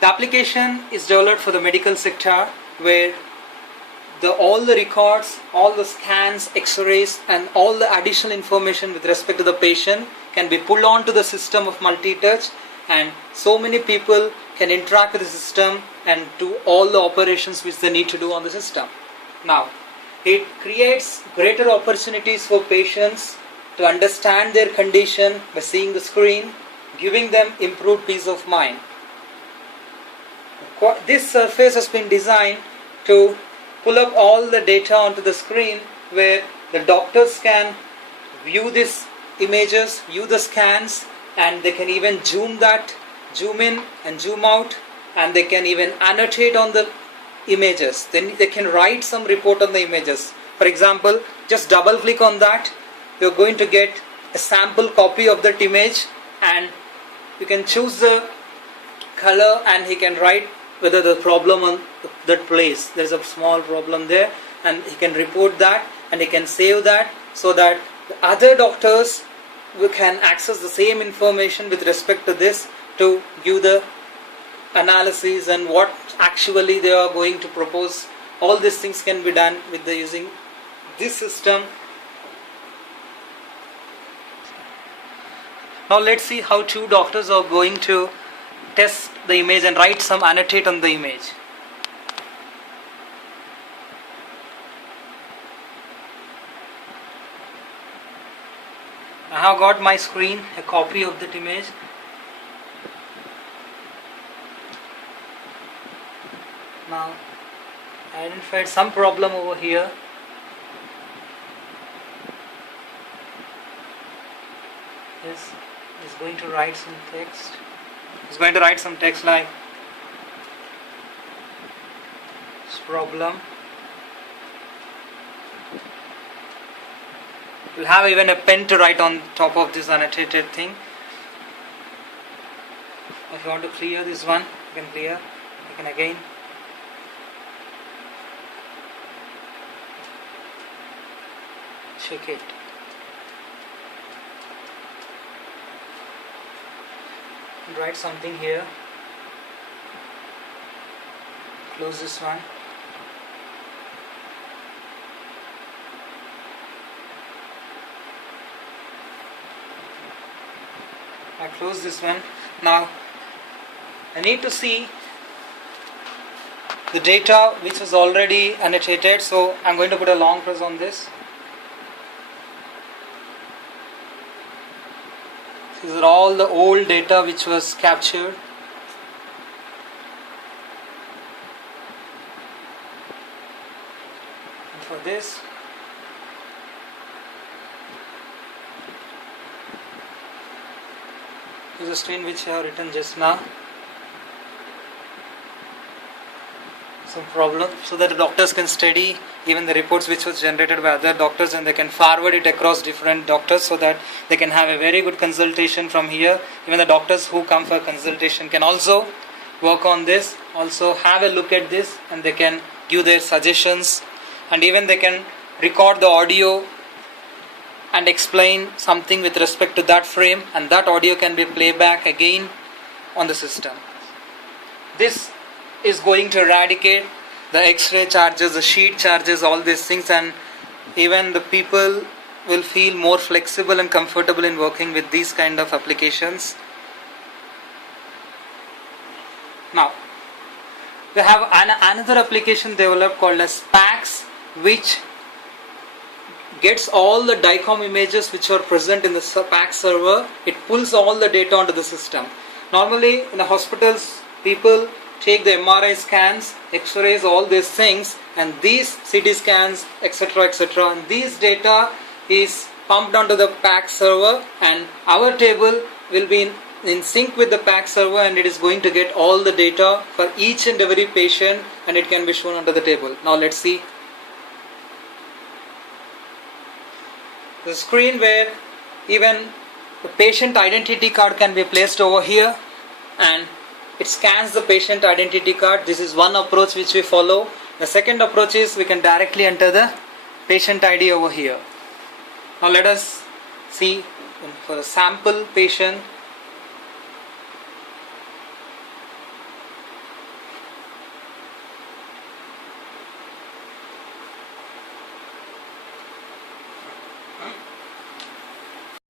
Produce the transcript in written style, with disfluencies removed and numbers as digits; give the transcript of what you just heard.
The application is developed for the medical sector, where all the records, all the scans, x-rays and all the additional information with respect to the patient can be pulled onto the system of multi-touch, and so many people can interact with the system and do all the operations which they need to do on the system. Now, it creates greater opportunities for patients to understand their condition by seeing the screen, giving them improved peace of mind. This surface has been designed to pull up all the data onto the screen, where the doctors can view these images, view the scans, and they can even zoom in and zoom out, and they can even annotate on the images. Then they can write some report on the images. For example, just double click on that, you're going to get a sample copy of that image, and you can choose the color, and he can write whether the problem on that place, there's a small problem there, and he can report that, and he can save that, so that the other doctors can access the same information with respect to this to give the analysis and what actually they are going to propose. All these things can be done with using this system. Now let's see how two doctors are going to test the image and write some annotate on the image. I have got my screen, a copy of that image. Now I identified some problem over here. Yes, he's going to write some text. He's going to write some text like this problem. You'll have even a pen to write on top of this annotated thing. If you want to clear this one, you can clear. You can again. Check it. Write something here. Close this one. I close this one. Now I need to see the data which is already annotated, so I'm going to put a long press on this. These are all the old data which was captured. And for this, this is a screen which I have written just now. Some problem, so that the doctors can study even the reports which was generated by other doctors, and they can forward it across different doctors, so that they can have a very good consultation from here. Even the doctors who come for consultation can also work on this, also have a look at this, and they can give their suggestions, and even they can record the audio and explain something with respect to that frame, and that audio can be playback again on the system. This is going to eradicate the X-ray charges, the sheet charges, all these things, and even the people will feel more flexible and comfortable in working with these kind of applications. Now, we have another application developed called as PACS, which gets all the DICOM images which are present in the PACS server. It pulls all the data onto the system. Normally in the hospitals, people take the MRI scans, X-rays, all these things, and these CT scans, etc., etc., and these data is pumped onto the PACS server, and our table will be in sync with the PACS server, and it is going to get all the data for each and every patient, and it can be shown onto the table. Now let's see the screen where even the patient identity card can be placed over here, and it scans the patient identity card. This is one approach which we follow. The second approach is we can directly enter the patient ID over here. Now let us see for a sample patient